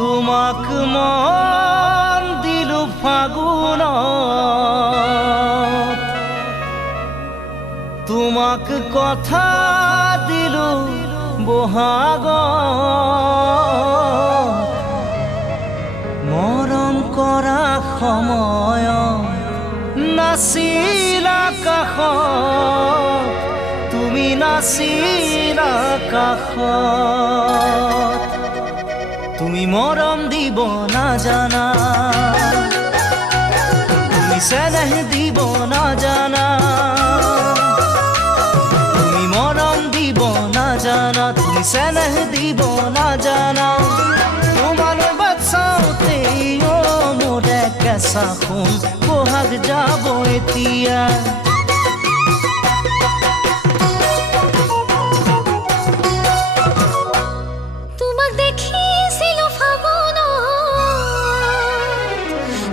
তোমাক মন দিলু ফাগুনত, তোমাক কথা দিলু বহাগত। মৰম কৰা সময়ত নাছিলা কাষত, তুমি নাছিলা কাষত। তুমি মৰম দিব নাজানা, তুমি চেনেহ দিব নাজানা, তুমি মৰম দিব নাজানা, তুমি চেনেহ দিব নাজানা। তোমালৈ বাচাওঁতে মোৰে কেঁচা সোণ বহাগ যাব এতিয়া।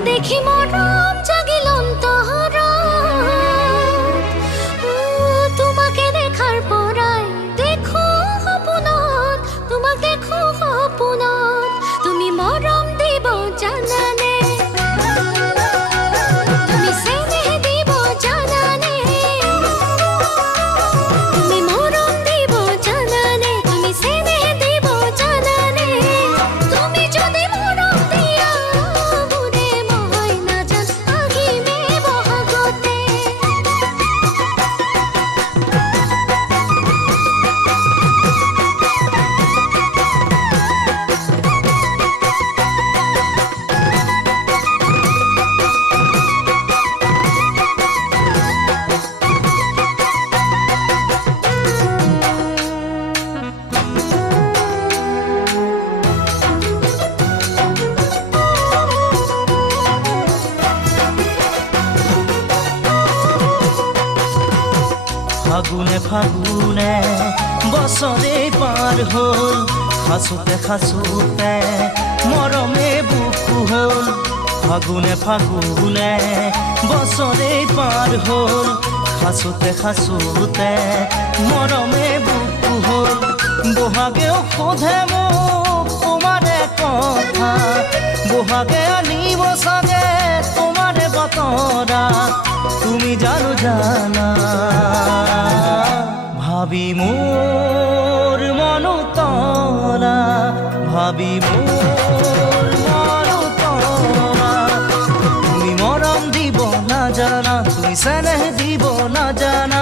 দেখি মৰম জাগিল অন্তৰত, তোমাকে দেখাৰ পৰাই দেখো সপোনত, তোমাক দেখো সপোনত। তুমি মৰম দিব জানানে, তুমি চেনেহ দিব জানানে, তুমি মৰম দিব জানানে, তুমি চেনেহ দিব জানানে। তুমি যদি মৰম দিয়া ফাগুনে ফাগুনে বছৰে পাৰ হ'ল, সাঁচোতে সাঁচোতে মৰমে বুকু হ'ল। ফাগুনে ফাগুনে বছৰে পাৰ হ'ল, সাঁচোতে সাঁচোতে মৰমে বুকু হ'ল। বহাগেও সোধে মোক তোমাৰে কথা, বহাগে আনিব চাগে তোমাৰে বতৰা। তুমি জানো জানা ভাবি মোৰ মনো তৰা, ভাবি মোৰ মনো তৰা। তুমি মৰম দিব নাজানা, তুমি চেনেহ দিব নাজানা।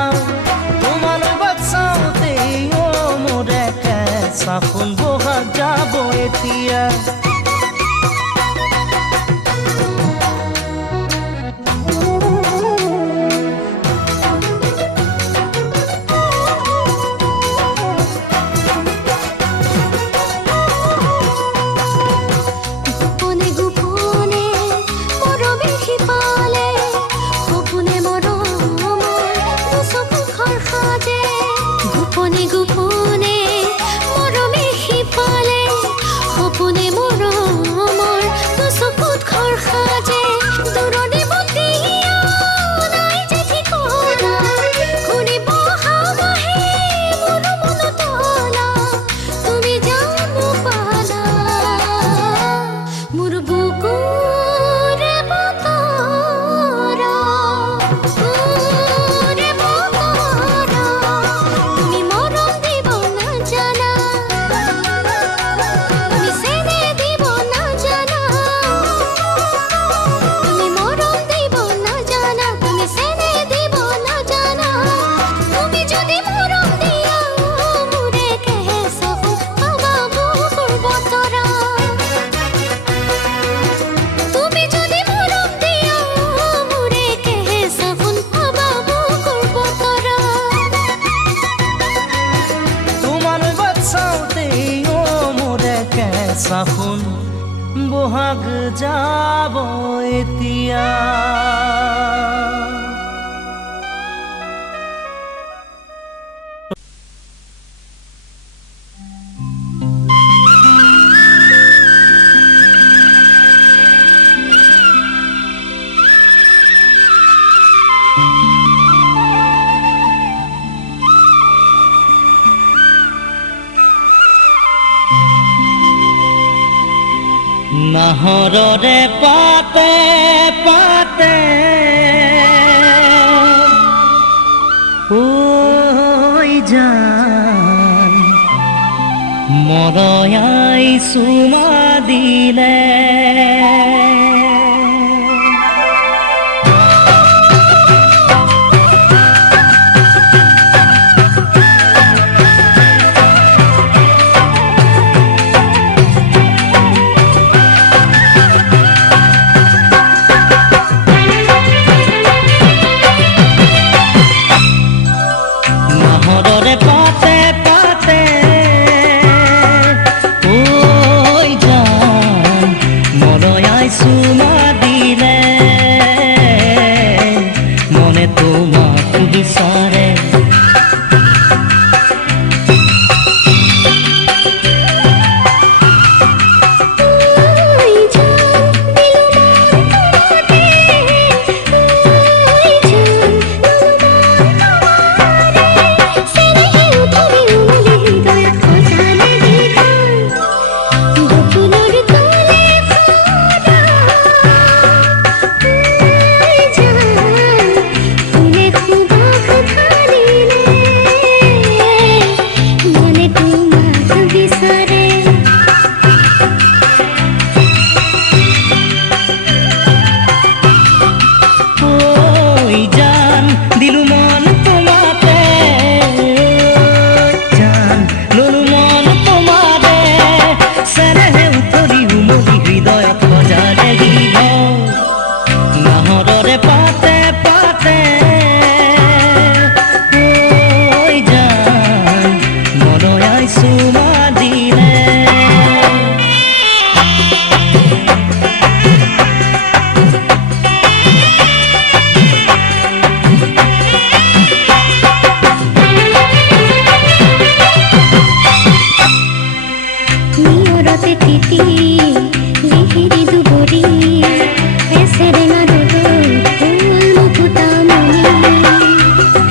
তোমালৈ বাচাওঁতে মোৰে কেঁচা সোণ বহাগ যাব এতিয়া। কেঁচা সোণ বহাগ যাব এতিয়া। নাহৰৰে পাতে পাতে ঐ জান মৰয়াই চুমা দিলে চুমা দিলে মনে তোমাক বিচাৰে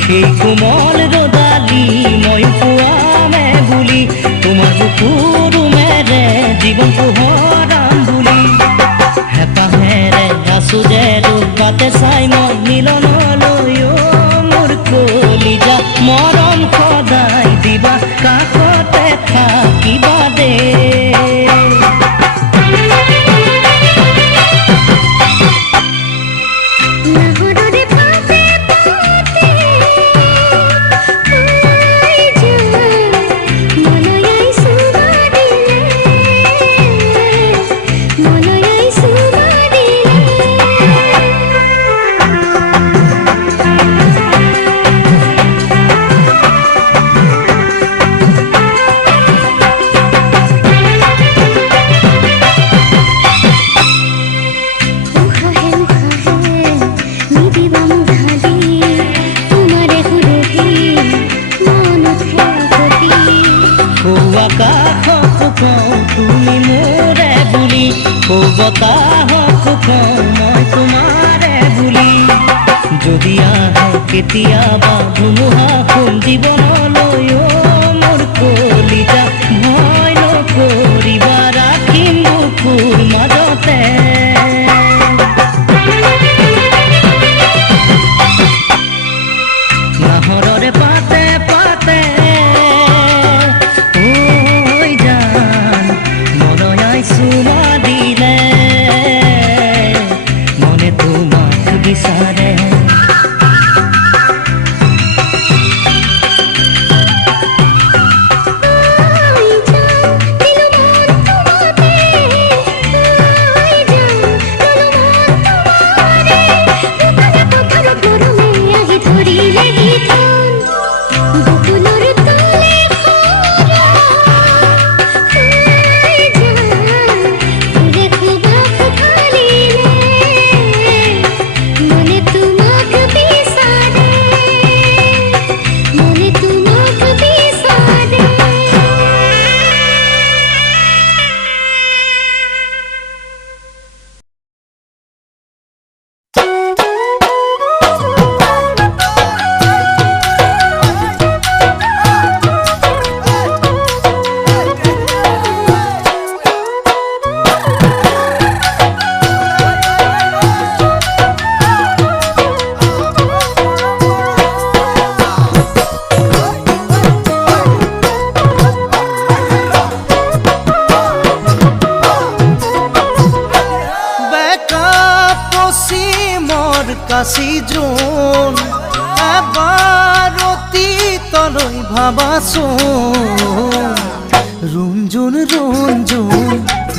সেই কোমল ৰদালি মই পোৱামে বুলি তোমাৰ বুকুৰ মেৰে জীৱন পোহৰাম বুলি হেঁপাহেৰে আছো যে ৰূপতে চাই মই মিলনলৈ মোৰ কলিজা মৰম সদায় দিবা কাষতে থাকিবা দে তুমি মোৰে বুলি বতাহক কওঁ মই তোমাৰে বুলি যদি আহে কেতিয়াবা ধুমুহা ফুল জীৱনলৈ মোৰ কলিজা ভয় নকৰিবা ৰাখিম বুকুৰ মাজতে নাহৰৰে পাতে পাতে চুমা দিলে মনে তোমাক বিচাৰে কাশি জোন এবাৰ অতীতলৈ ভাবাচোন ৰুণজুন ৰুণজুন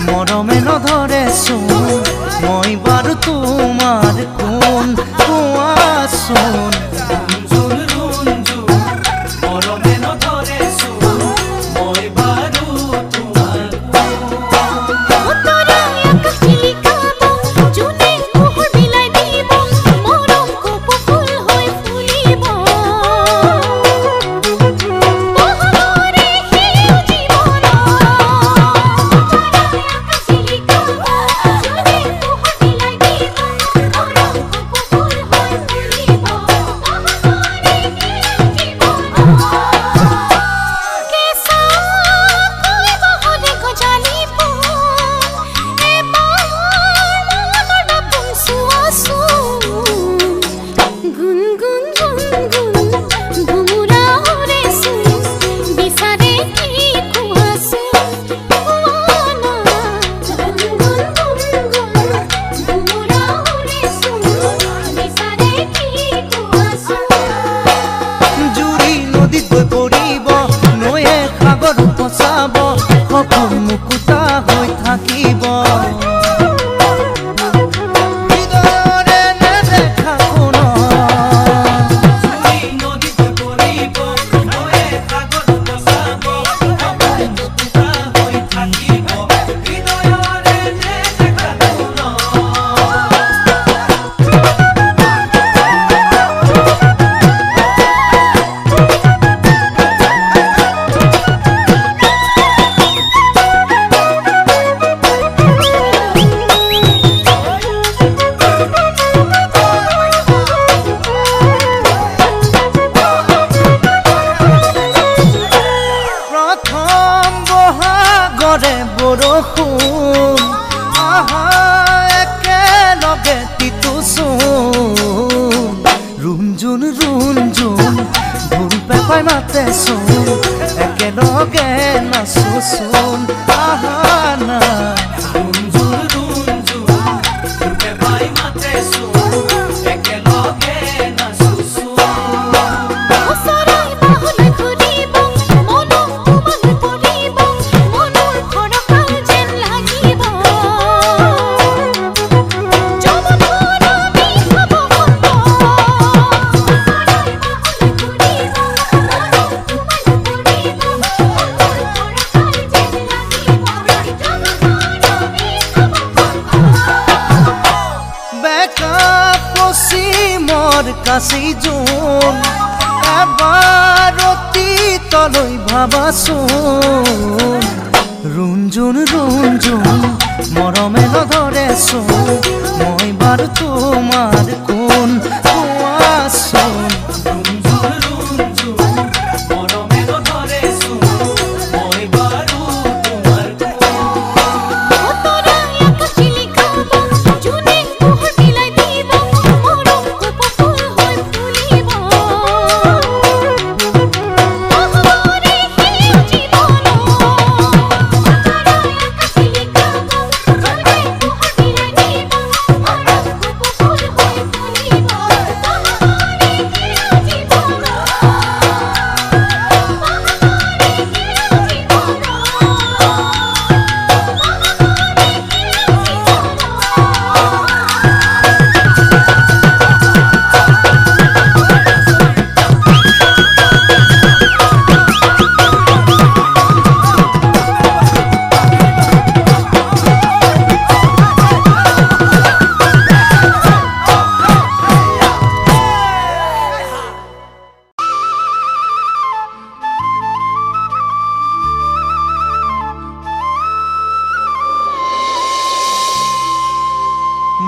মৰমে নধৰেচোন মই বাৰু তোমাৰ কোন কোৱাচোন বৰষুণ আহা একেলগে তিতুচোন ৰুণজুন ৰুণজুন ঢোল পেপাই মাতেচোন একেলগে নাচোচোন আহা না ৰুণজুন ৰুণজুন ঢোল পেপাই মাতেচোন একেলগে নাচোচোন কাশি জোন এবাৰ অতীতলৈ ভাবাচোন ৰুণজুন ৰুণজুন মৰমে নধৰেচোন মই বাৰু তোমাৰ কোন কোৱাচোন ৰুণজুন ৰুণজুন মৰমে নধৰেচোন মই বাৰু তোমাৰ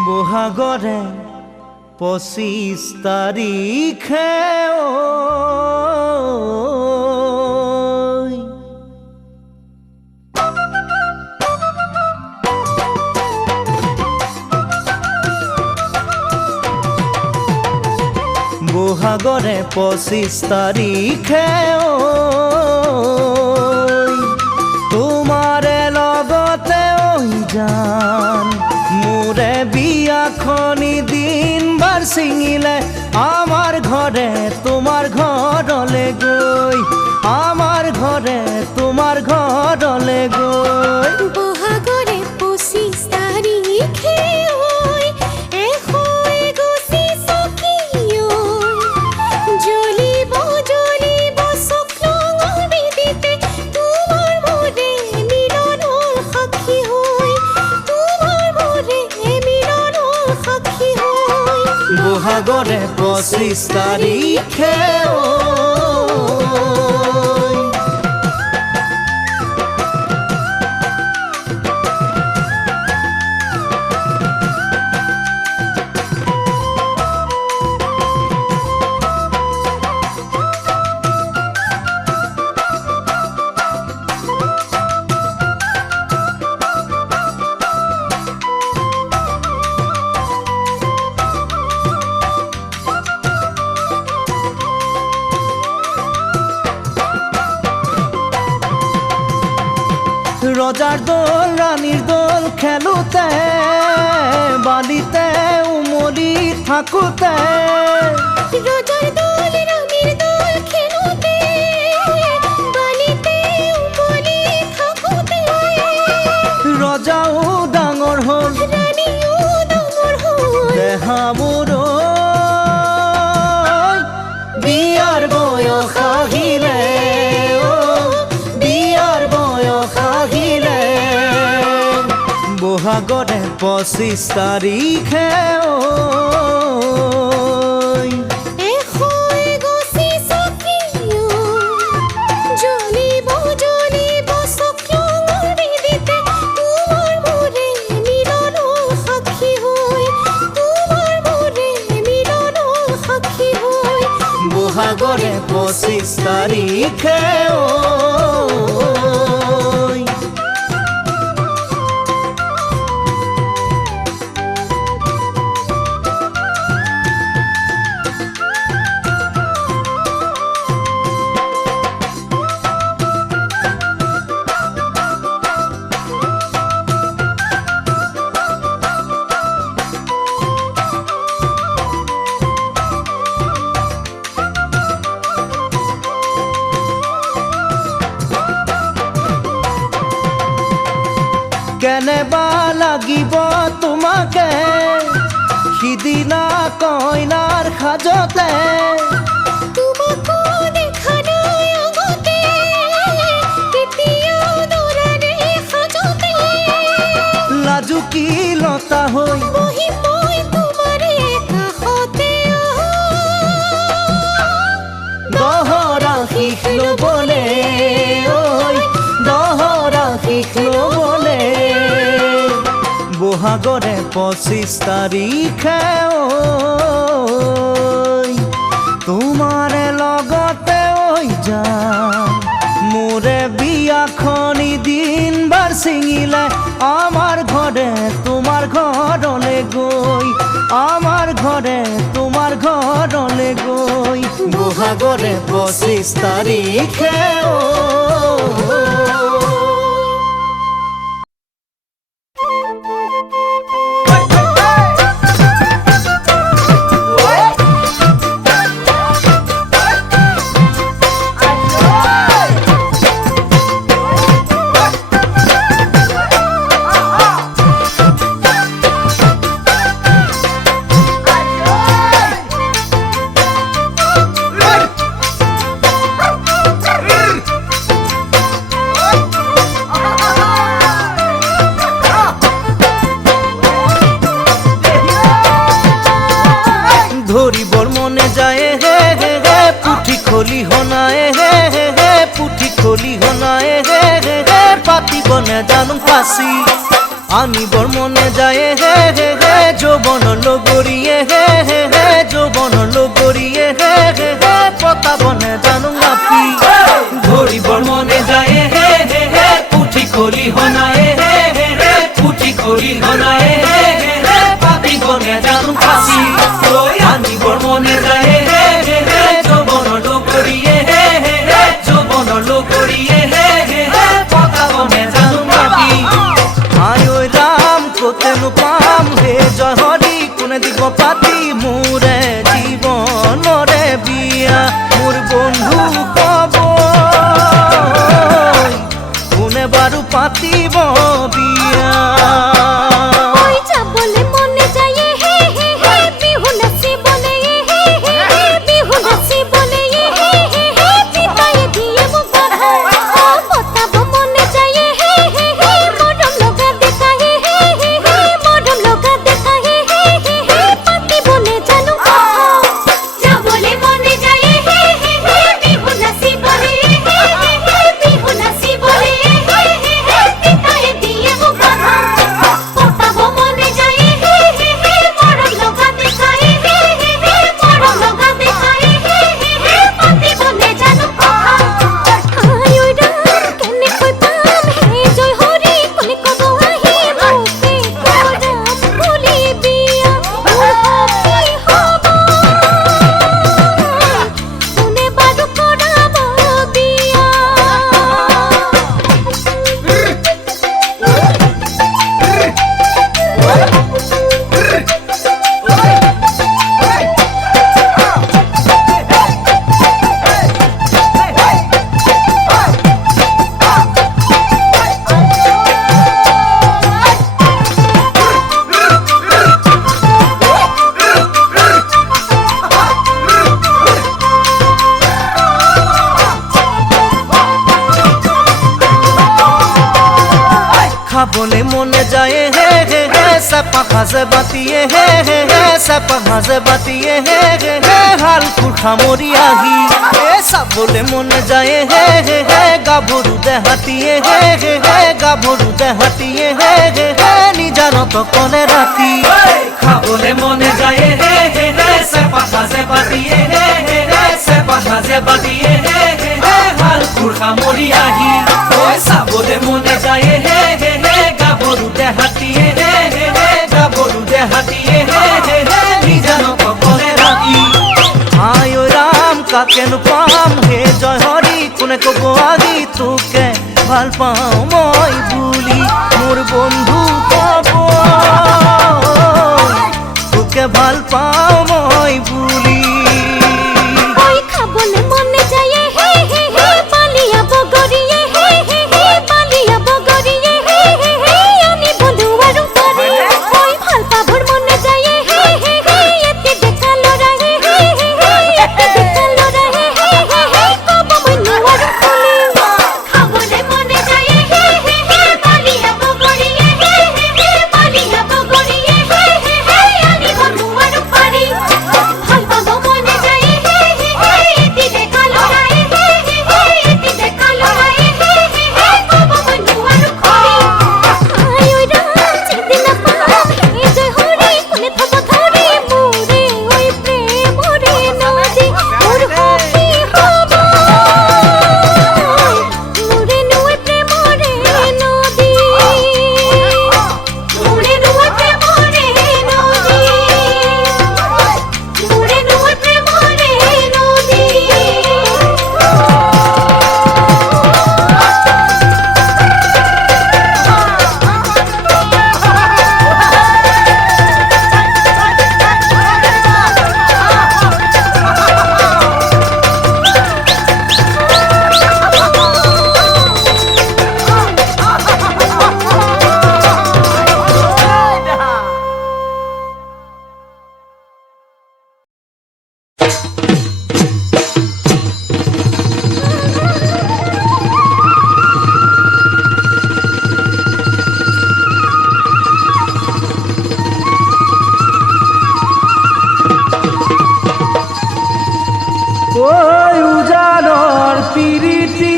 বহাগৰে 25 তাৰিখে বহাগৰে 25 তাৰিখে তোমাৰে লগতে জান মোৰে বিয়াখনি দিন বাৰ ছিঙিলে আমাৰ ঘৰে তোমাৰ ঘৰলে গৈ আমাৰ ঘৰে তোমাৰ ঘৰলে গৈ বহাগৰে 25 তাৰিখে ঐ এশৈ গুচি চকী ঐ জ্বলিব জ্বলিব চকলঙৰ বিদিতে তোমাৰ মোৰে মিলনৰ সাক্ষী হৈ তোমাৰ মোৰে মিলনৰ সাক্ষী হৈ বহাগৰে 25 তাৰিখে ৰজাৰ দল ৰাণীৰ দল খেলোতে বালিতে উমলি থাকোতে ৰজাৰ দল ৰাণীৰ দল খেলোতে বালিতে উমলি থাকোতে ৰজাও ডাঙৰ হ'ল ৰাণীও ডাঙৰ হ'ল দেহা মোৰ বিয়াৰ বয়স আহিলে বিয়াৰ বয়স আহিলে বহাগৰে 25 তাৰিখে এশৈ গুচি চকী জ্বলিব জ্বলিব চকলঙৰ বিদিতে তোমাৰ মোৰে মিলনৰ সাক্ষী হৈ তোমাৰ মোৰে মিলনৰ সাক্ষী হৈ বহাগৰে 25 তাৰিখে কেনেবা লাগিব তোমাকে সিদিনা কইনাৰ সাজতে তোমাকো দেখা নাই আগতে কেতিয়াও দৰাৰে সাজতে লাজুকী লতা হৈ বহি মই তোমাৰে কাষতে দহৰা শিখ ল'বলে দহৰা শিখ ল'বলে বহাগৰে 25 তাৰিখে তোমাৰে লগতে যাম মোৰে বিয়াখনি দিন বাৰ ছিঙিলে আমাৰ ঘৰে তোমাৰ ঘৰলে গৈ আমাৰ ঘৰে তোমাৰ ঘৰলে গৈ বহাগৰে 25 তাৰিখে ধৰিবৰ মনে যায় হে হে হে পুঠি খলিহনাই হে হে হে পুঠি খলিহনাই হে হে হে পাতিব নেজানো ফাঁচি আনিবৰ মনে যায় হে হে হে যৌৱন লগৰীয়ে হে হে হে যৌৱন লগৰীয়ে হে হে হে পতাব নেজানো নাপি ধৰিবৰ মনে যায় হে হে হে পুঠি খলিহনাই হে হে হে পুঠি খলিহনাই হে হে হে পাতিব নেজানো ফাঁচি আনিবৰ মনে যায় হে হে হে যৌৱন লগৰীয়ে হে হে হে যৌৱন লগৰীয়ে হে হে হে পতাব নেজানো নাপি আই ঐ ৰাম কতেনো পাম হে জয় হৰি কোনে দিব পাতি মোৰ খাবলে মনে যায় হে হে হে চেপা ভাজে বাতিয়ে হে হে হে চেপা ভাজে বাতিয়ে হে হে হে হালকুৰ সামৰি আহি চাবলে মনে যায় হে হে হে গাভৰু দেহাতিয়ে হে হে হে গাভৰু দেহাতিয়ে হে হে হে নিজানত কলে ৰাতি খাবলে মনে যায় হে হে হে চেপা ভাজে বাতিয়ে হে হে হে চেপা ভাজে বাতিয়ে হে হে হে হালকুৰ সামৰি আহি চাবলে মনে যায় হে হে হে গাভৰু দেহাতিয়ে হে হে হে গাভৰু দেহাতিয়ে হে হে হে নিজানত কলে ৰাতি আয় ঐ ৰাম কাকেনো পাম হে জয় হৰি কোনে কব আজি তোকে ভাল পাওঁ মই বুলি মোৰ বন্ধু কব তোকে ভাল পাওঁ মই বুলি ওই খাবলে মনে যায় হে হে হে পালিয়া বগরিয়ে হে হে হে পালিয়া বগরিয়ে হে হে হে আমি বন্ধু আর করে ওই ভাল পাবর মনে যায় হে হে হে এতে দেখালো রে হে হে হে এতে দেখালো রে হে হে হে কব বন্ধু আর করে খাবলে মনে যায় হে হে হে পালিয়া বগরিয়ে হে হে হে পালিয়া বগরিয়ে হে হে হে আমি বন্ধু আর করে ভাল পাবো মনে যায় হে হে হে এতে দেখালো রে হে হে হে এতে দেখালো রে হে হে হে কব বন্ধু আর করে আয় ওই রাম চিন্তি না পাও হে জয় হরি কোনে থাকা ধরে মোরে ওই প্রেম রে নদী মোর হবি হব মোরে নয় প্রেম রে নদী মোরে নয় প্রেম রে নদী মোরে নয় প্রেম রে নদী ওই উজানৰ পিৰিতি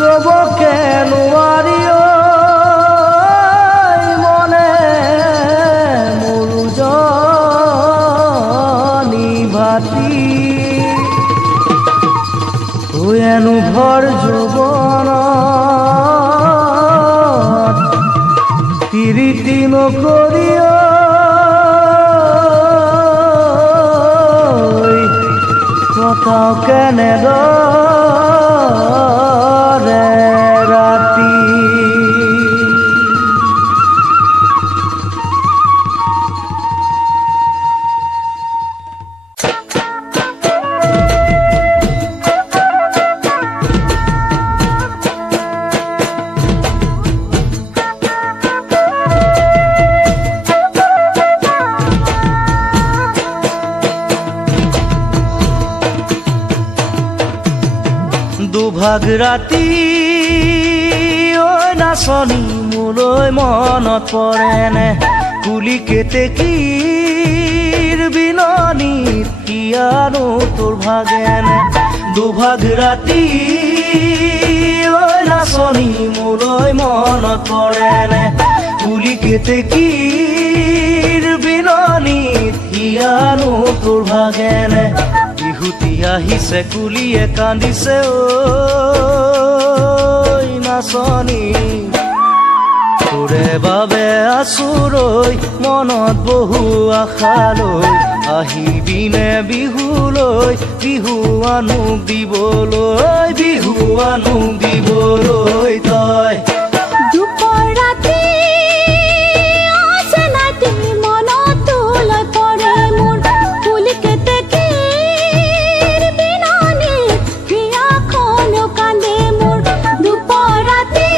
ৰবকে নোৱাৰি ঐ মনে মোৰ উজনি ভাতি ঐ এনুভৰ যৌৱনত পিৰিতি নকৰি কথাও কেনেদৰে ৰাতি দুভাগ ৰাতি ঐ নাচনী মোলৈ মনত পৰেনে কুলি কেতেকীৰ বিননিত কিয়ানো তোৰ ভাগেনে দুভাগ ৰাতি ঐ নাচনী মোলৈ মনত পৰেনে কুলি কেতেকীৰ বিননিত কিয়ানো তোৰ ভাগেনে বিহুতি আহিছে কুলিয়ে কান্দিছে ঐ নাচনী তোৰে বাবে আছো ৰৈ মনত বহু আশা লৈ আহিবিনে বিহুলৈ বিহু আনুক দিবলৈ তই দুপৰ ৰাতি আছে নাতি মনত তোলৈ পৰে মোৰ কুলি কেতেকীৰ বিননি হিয়াখনো কান্দে মোৰ দুপৰ ৰাতি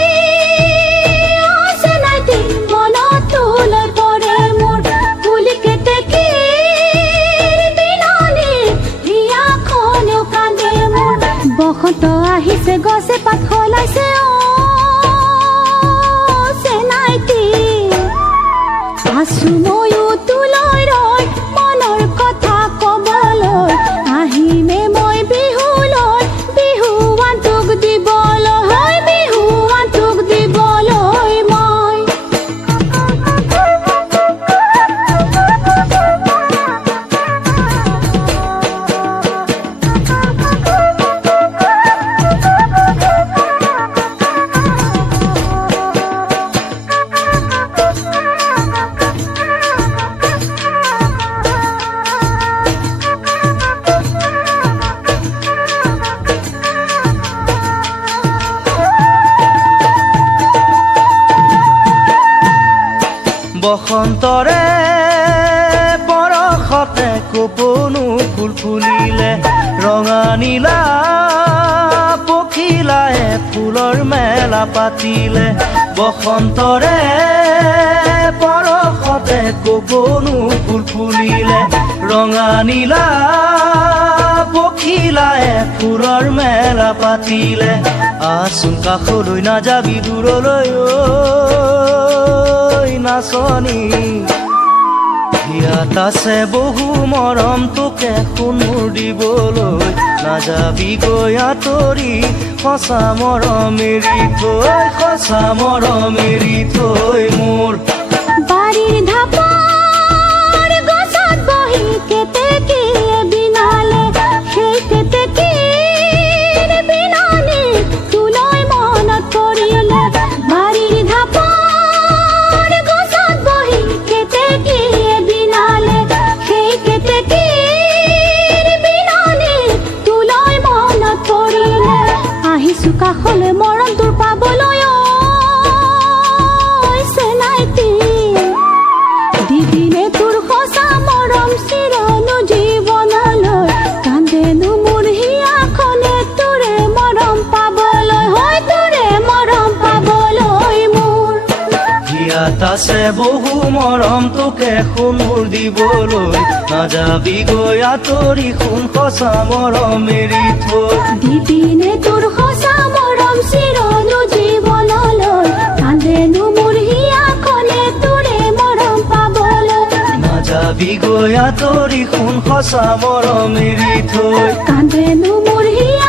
আছে নাতি মনত তোলৈ পৰে মোৰ কুলি কেতেকীৰ বিননি হিয়াখনো কান্দে মোৰ বসন্ত আহিছে গছে পাত সলাইছে বসন্তৰে বৰষতে কপনো ফুল ফুলিলে ৰঙা নীলা পখিলায়ে ফুলৰ মেলা পাতিলে বসন্তৰে বৰষতে কপনো ফুল ফুলিলে ৰঙা নীলা পখিলায়ে ফুলৰ মেলা পাতিলে আচোন কাষলৈ নাযাবি দূৰলৈ নাচনী ইয়াত আছে বহু মৰম তোকে সোণৰ দিবলৈ নাযাবি গৈ আঁতৰি সঁচা মৰম এৰি থৈ মোৰ বাৰীৰ ধাপৰ গছত বহি কেতেকীয়ে বিনালে সেই কেতেকীৰ বিনালে তোলৈ মনত পৰিলে বাৰীৰ ধাপৰ গছত বহি কেতেকীয়ে বিনালে সেই কেতেকীৰ বিনালে তোলৈ মনত পৰিলে আহিছো কাষলৈ মৰম তোৰ পাবলৈ দিদিনে তোৰ সঁচা মৰম চিৰনো জীৱনলৈ কান্দেনো মোৰ হিয়াখনে তোৰে মৰম পাবলৈ হয় তোৰে মৰম পাবলৈ মোৰ ইয়াত আছে বহু মৰম তোকে সোণৰ দিবলৈ নাযাবি গৈ আঁতৰি সোণ সঁচা মৰম এৰি থৈ দিদিনে তোৰ সঁচা মৰম চিৰনো জীৱনলৈ কান্দেনো মোৰ হিয়াখনে তোৰে মৰম পাবলৈ নাযাবি গৈ আঁতৰি সোণ সঁচা মৰম এৰি থৈ কান্দেনো মোৰ হিয়া